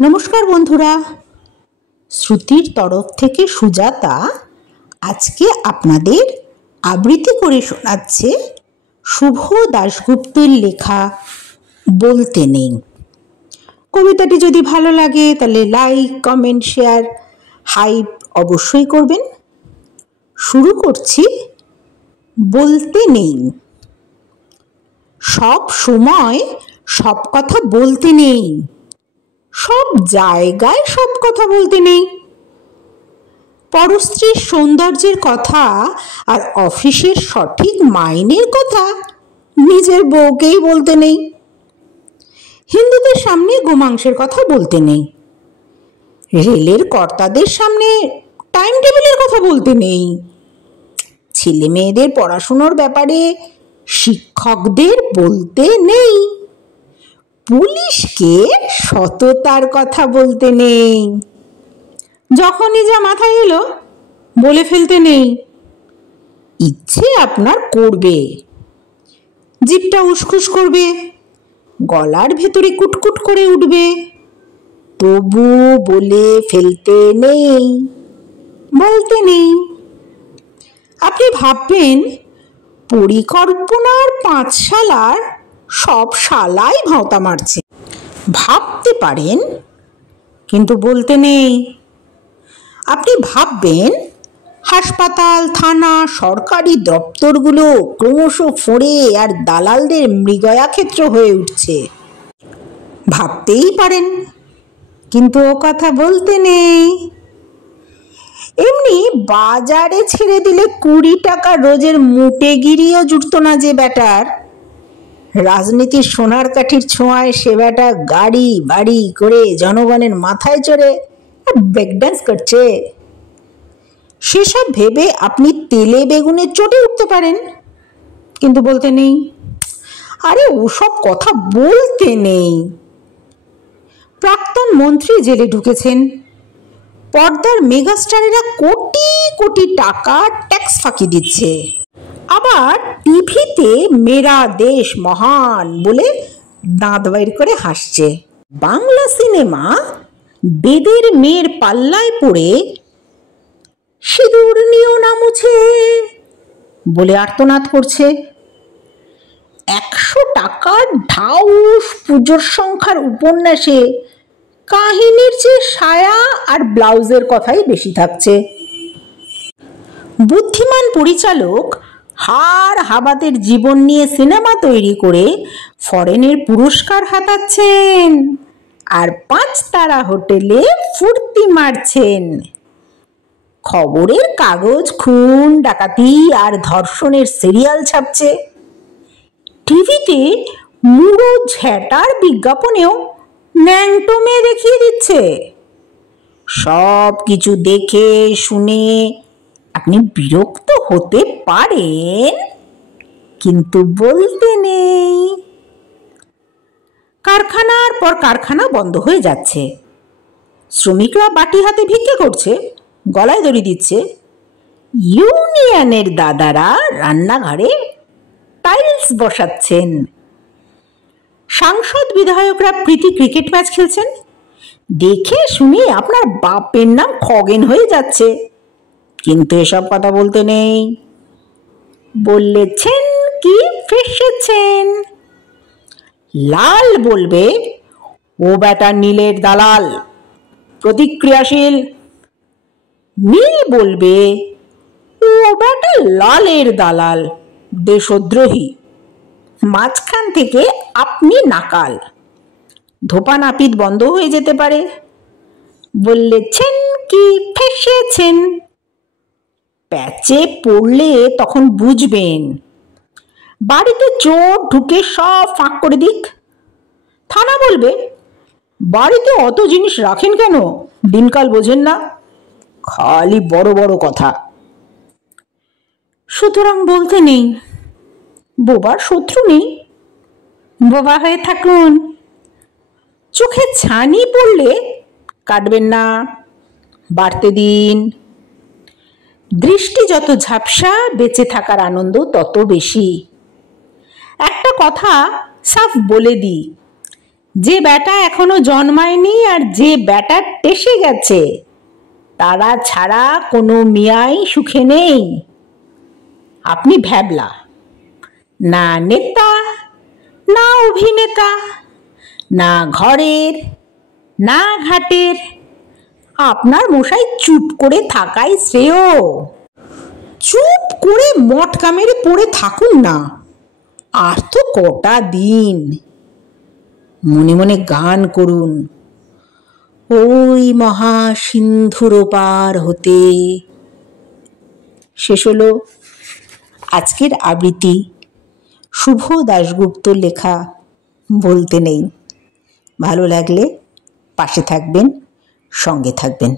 নমস্কার বন্ধুরা, শ্রুতির তরফ থেকে সুজাতা আজকে আপনাদের আবৃত্তি করে শোনাচ্ছে শুভ দাশগুপ্তের লেখা বলতে নেই। কবিতাটি যদি ভালো লাগে তাহলে লাইক, কমেন্ট, শেয়ার, হাইপ অবশ্যই করবেন। শুরু করছি। বলতে নেই। সব সময় সব কথা বলতে নেই, সব জায়গায় সব কথা বলতে নেই। পরস্ত্রীর সৌন্দর্যের কথা আর অফিসের সঠিক মাইনের কথা নিজের বউকেই বলতে নেই। হিন্দুদের সামনে গোমাংসের কথা বলতে নেই। রেলের কর্তাদের সামনে টাইম টেবিলের কথা বলতে নেই। ছেলে মেয়েদের পড়াশুনোর ব্যাপারে শিক্ষকদের বলতে নেই। পুলিশকে সততার কথা বলতে নেই। যখনই যা মাথায় এলো বলে ফেলতে নেই। ইচ্ছে আপনার করবে, জিভটা উসখুস করবে, গলার ভেতরে কুটকুট করে উঠবে, তবু বলে ফেলতে নেই, বলতে নেই। আপনি ভাববেন পরিকল্পনার পাঁচশালার সব শালাই ভাঁওতা মারছে। ভাবতে পারেন, কিন্তু বলতে নেই। আপনি ভাববেন হাসপাতাল, থানা, সরকারি দপ্তরগুলো ক্রমশ ফোঁড়ে আর দালালদের মৃগয়াক্ষেত্র হয়ে উঠছে। ভাবতেই পারেন, কিন্তু ও কথা বলতে নেই। এমনি বাজারে ছেড়ে দিলে 20 টাকা রোজের মুটেগিরিও জুটতো না যে ব্যাটার, রাজনীতির সোনার কাঠির ছোঁয়ায় সে ব্যাটা গাড়ি বাড়ি করে জনগণের মাথায় চড়ে ব্রেক ড্যান্স করছে। সেসব ভেবে আপনি তেলে বেগুনে চটে উঠতে পারেন, কিন্তু বলতে নেই। আরে ওসব কথা বলতে নেই। প্রাক্তন মন্ত্রী জেলে ঢুকেছেন। পর্দার মেগাস্টারেরা কোটি কোটি টাকা ট্যাক্স ফাঁকি দিচ্ছে। আবার টিভিতে মেরা দেশ মহান বলে দাঁত বাইর করে হাসছে। বাংলা সিনেমা বেদের মেয়ের পাল্লায় পড়ে সিঁদুর নিও না মুছে বলে আর্তনাদ করছে। 100 টাকার ঢাউস পুজোর সংখ্যার উপন্যাসে কাহিনীর চেয়ে সায়া আর ব্লাউজের কথাই বেশি থাকছে। বুদ্ধিমান পরিচালক হার হাবাতের জীবন নিয়ে সিনেমা তৈরি করে ফরেনের পুরস্কার হাতাচ্ছেন আর 5 তারা হোটেলে ফুর্তি মারছেন। খবরের কাগজ খুন, ডাকাতি আর ধর্ষণের সিরিয়াল ছাপছে। টিভিতে মুড়ো ঝ্যাটার বিজ্ঞাপনেও ন্যাংটো মেয়ে দেখিয়ে দিচ্ছে। সব কিছু দেখে শুনে আপনি বিরক্ত হতে পারেন, কিন্তু বলতে নেই। কারখানার পর কারখানা বন্ধ হয়ে যাচ্ছে। শ্রমিকরা বাটি হাতে ভিক্ষে করছে, গলায় দড়ি দিচ্ছে। ইউনিয়নের দাদারা রান্নাঘরে টাইলস বসাচ্ছেন। সাংসদ বিধায়করা প্রীতি ক্রিকেট ম্যাচ খেলছেন। দেখে শুনে আপনার বাপের নাম খগেন হয়ে যাচ্ছে, কিন্তু এসব কথা বলতে নেই। বললেছেন কি ফেসেছেন। লাল বলবে ও বেটা নীলের দালাল, প্রতিক্রিয়াশীল। নীল বলবে ও বেটা লালের দালাল, দেশদ্রোহী। মাঝখান থেকে আপনি নাকাল। ধোপা নাপিত বন্ধ হয়ে যেতে পারে। বললেছেন কি ফেসেছেন। প্যাচে পড়লে তখন বুঝবেন। বাড়িতে চোর ঢুকে সব ফাঁক করে দিক। থানা বলবে বাড়িতে অত জিনিস রাখেন কেন, দিনকাল বোঝেন না, খালি বড় বড় কথা। সুতরাং বলতে নেই। বোবার শত্রু নেই, বোবা হয়ে থাকুন। চোখে ছানি পড়লে কাটবেন না, বাড়তে দিন। দৃষ্টি যত ঝাপসা, বেঁচে থাকার আনন্দ তত বেশি। একটা কথা সাফ বলে দিই, যে বেটা এখনো জন্মায়নি আর যে বেটা টেসে গেছে তারা ছাড়া কোনো মিয়াই সুখে নেই। আপনি ভ্যাবলা, না নেতা না অভিনেতা, না ঘরের না ঘাটের। আপনার মশাই চুপ করে থাকাই শ্রেয়। চুপ করে মটকা মেরে পড়ে থাকুন না, আর তো কটা দিন। মনে মনে গান করুন, ওই মহা সিন্ধুর পার হতে। শেষ হলো আজকের আবৃত্তি শুভ দাশগুপ্তর লেখা বলতে নেই। ভালো লাগলে পাশে থাকবেন, সঙ্গে থাকবেন।